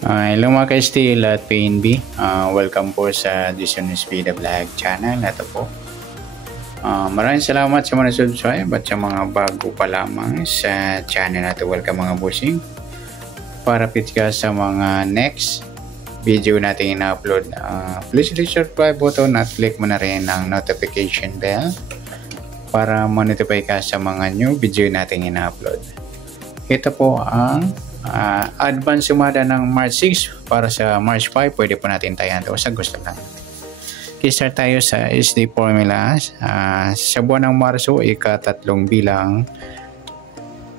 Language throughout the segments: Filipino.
Hello mga ka-steel at PNB. Welcome po sa Dizon Speed Vlog channel. Ito po. Maraming salamat sa mga subscribe at sa mga bago pa lamang sa channel natin. Welcome mga bossing. Para fit ka sa mga next video natin ina-upload. Please hit the subscribe button at click mo na rin ang notification bell para ma-notify ka sa mga new video natin ina-upload. Ito po ang advance sumada ng March 6 para sa March 5. Pwede po natin tayan ito sa gusto lang. Start tayo sa SD formula. Sa buwan ng Marso, ika-3 bilang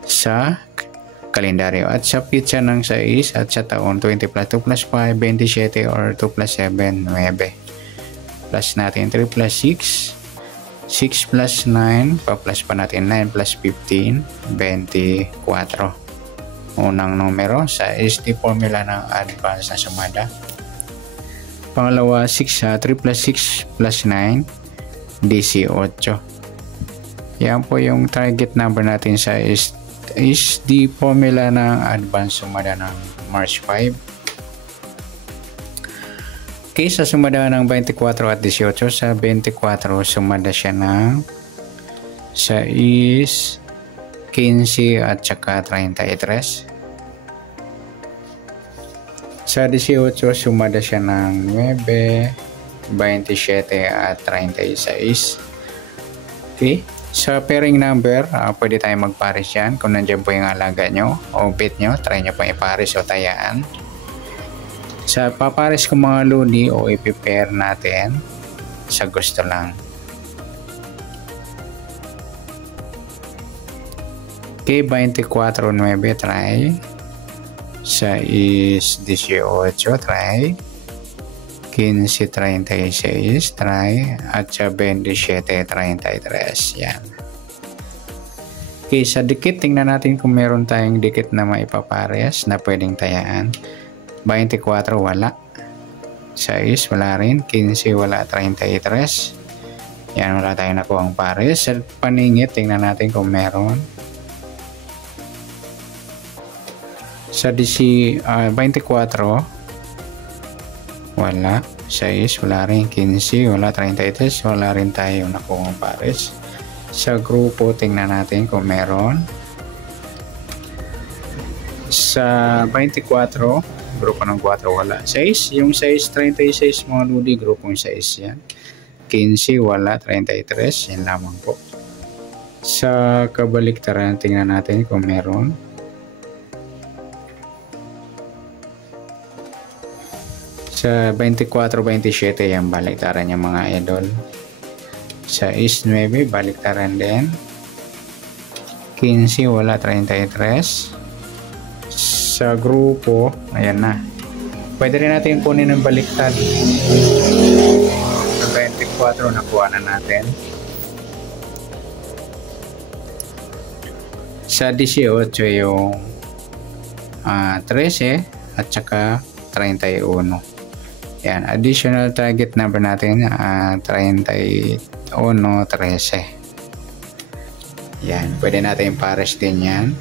sa kalendaryo at sa pitsa ng 6 at sa taon 20 plus 2 plus 5 27 or 2 plus 7 9 plus natin 3 plus 6 6 plus 9 pa plus pa natin 9 plus 15 24. Unang numero sa SD formula ng advance na sumada. Pangalawa 6 3 plus 6 plus 9 18. Yan po yung target number natin sa SD formula ng advance sumada ng March 5. Okay, sa sumada ng 24 at 18, sa 24 sumada siya ng 6 15 at saka 33. Sa 18 sumada siya ng 9, 27 at 36. Okay. Sa pairing number, pwede tayo magpares yan. Kung nandiyan po yung alaga nyo o bit nyo, try nyo po ipares o tayaan. Sa papares ko mga luni o ipipair natin, sa gusto lang. Okay, 24, 9, try. Sa 18, try. 15, 36, try. At sa 27, 33. Yan. Okay, sa dikit, tingnan natin kung meron tayong dikit na maipapares na pwedeng tayaan. 24, wala. 6, wala rin. 15, wala. 33. Yan, wala tayong nakuha ang pares. Sa paningit, tingnan natin kung meron. Sa 24, wala. 6, wala rin. 15, wala. 33, wala rin tayo nakuha pares. Sa grupo, tingnan natin kung meron. Sa 24, grupo ng 4, wala. 6, yung 6, 36 mga ludi, grupong 6 yan. 15, wala. 33, yan lamang po. Sa kabaliktaran, tingnan natin kung meron. Sa 24, 27, yan baliktaran yung mga idol. Sa 9, baliktaran din. 15, wala. 33. Sa grupo, ayan na. Pwede rin natin kunin ng baliktad. Sa 24, nakuha na natin. Sa 18, yung 13 at saka 31. Yan, additional target number natin 31, 13. Yan, pwede natin pares din yan.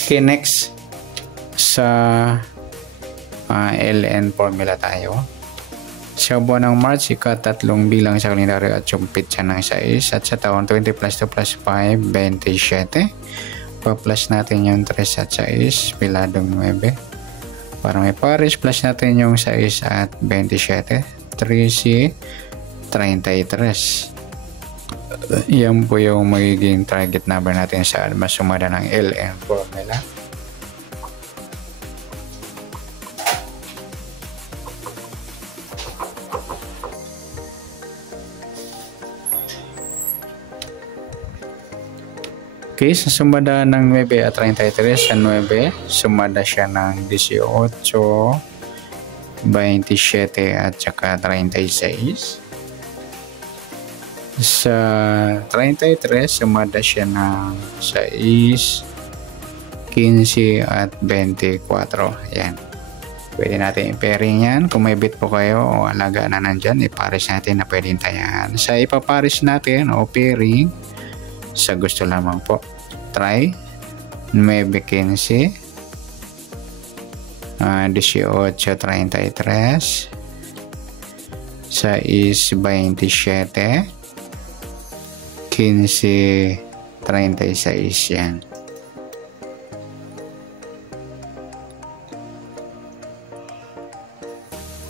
Okay, next sa LN formula tayo. Sa buwan ng March, ika-3 bilang sa kalendaryo at yung pitsa ng 6 at sa taon 20 plus 2 plus 5, 27. Pa-plus natin yung 3 at 6, piladong 9. Para may pares, plus natin yung 6 at 27. 3C, 33. Yan po yung magiging target number natin sa masumada ng LN formula. Okay, sa sumada ng 9 at 33, sa 9, sumada siya ng 18, 27 at saka 36. Sa 33, sumada siya ng 6, 15 at 24. Yan. Pwede natin i-pairing yan. Kung may bit po kayo o alaga na nandyan, ipares natin na pwedeng tayahan. Sa ipapares natin o pairing, sa gusto lamang po. Try 9-15, 18-33, 6-27, 15-36 yan.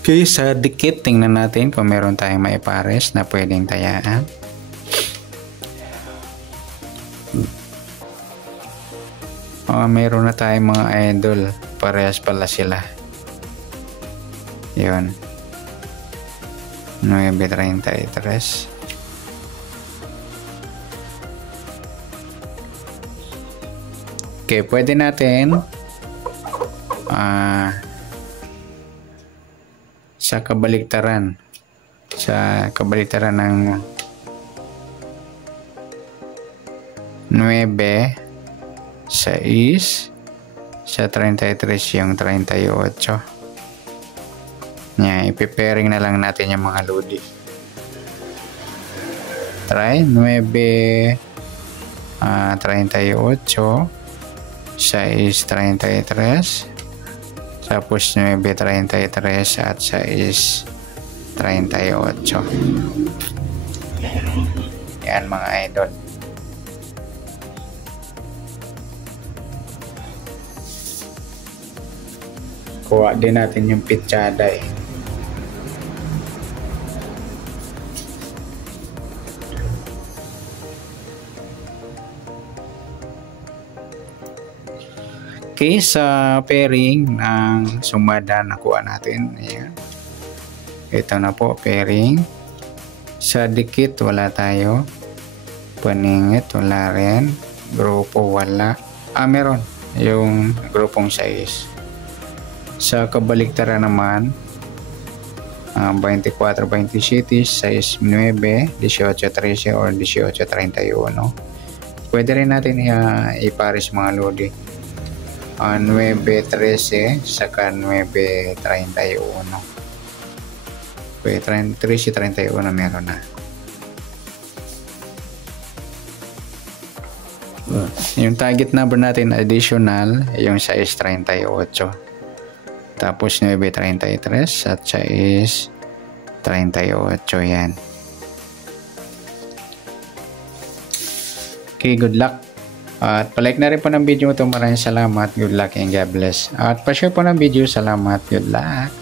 Okay, sa dikit, tingnan natin kung meron tayong maipares na pwedeng tayaan. Meron na tayong mga idol. Parehas pala sila. Yun. 9-33. Okay, pwede natin sa kabaliktaran ng 9 6 sa 33 yung 38. Yan, ipiparing na lang natin yung mga lodi. Try 9-38, 6-33, tapos 9-33 at 6-38. Yan mga idol. Kuha din natin yung pitsada eh. Okay, sa pairing ng sumada nakuha natin. Ayan. Ito na po, pairing. Sa dikit, wala tayo. Paningit, wala rin. Grupo, wala. Meron. Yung grupong 6. Sa kabaliktaran naman, 24-27, 6-9, 18-13 or 18-31. Pwede rin natin ipares mga lodi. 9-13 saka 9-31. Pwede 13-31 meron na. Yung target number natin additional yung 6-38. Tapos 9-33 at 6-38 yan. Okay, good luck. At palike na rin po ng video ito. Maraming salamat. Good luck and God bless. At pa-share po ng video. Salamat. Good luck.